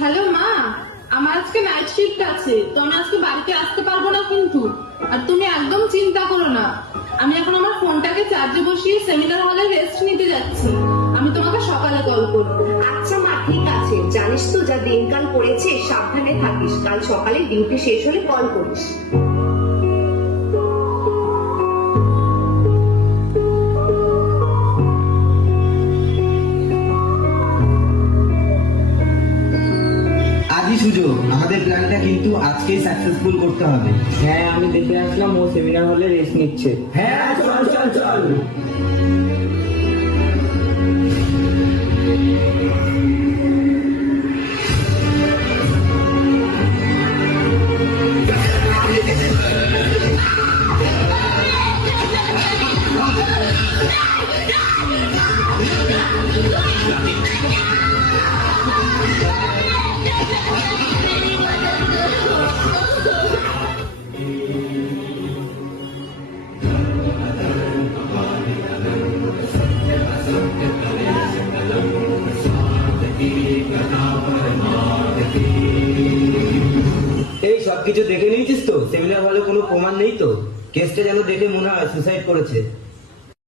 Hello মা, আমার আজকে নাইট শিফট আছে, তো আমি আজকে বাড়িতে আসতে পারবো না কিন্তু। আর তুমি একদম চিন্তা করো না, আমি এখন আমার ফোনটাকে চার্জে বসিয়ে সেমিনার হলে রেস্ট নিতে যাচ্ছি। আমি তোমাকে সকালে কল করবো। আচ্ছা মা, ঠিক আছে। জানিস তো যা দিনকাল পড়েছে, সাবধানে থাকিস। কাল সকালে ডিউটি শেষ হলে কল করিস। আজই সুযোগ, আমাদের প্ল্যানটা কিন্তু আজকেই সাকসেসফুল করতে হবে। হ্যাঁ, আমি দেখে আসলাম ও সেমিনার হলে রেস্ট নিচ্ছে। হ্যাঁ, চল চল চল। এই সবকিছু দেখে নিয়েছিস তো? সেমিনার হলে কোনো প্রমাণ নেই তো? কেসটা যেন দেখে মনে হয় সুসাইড করেছে।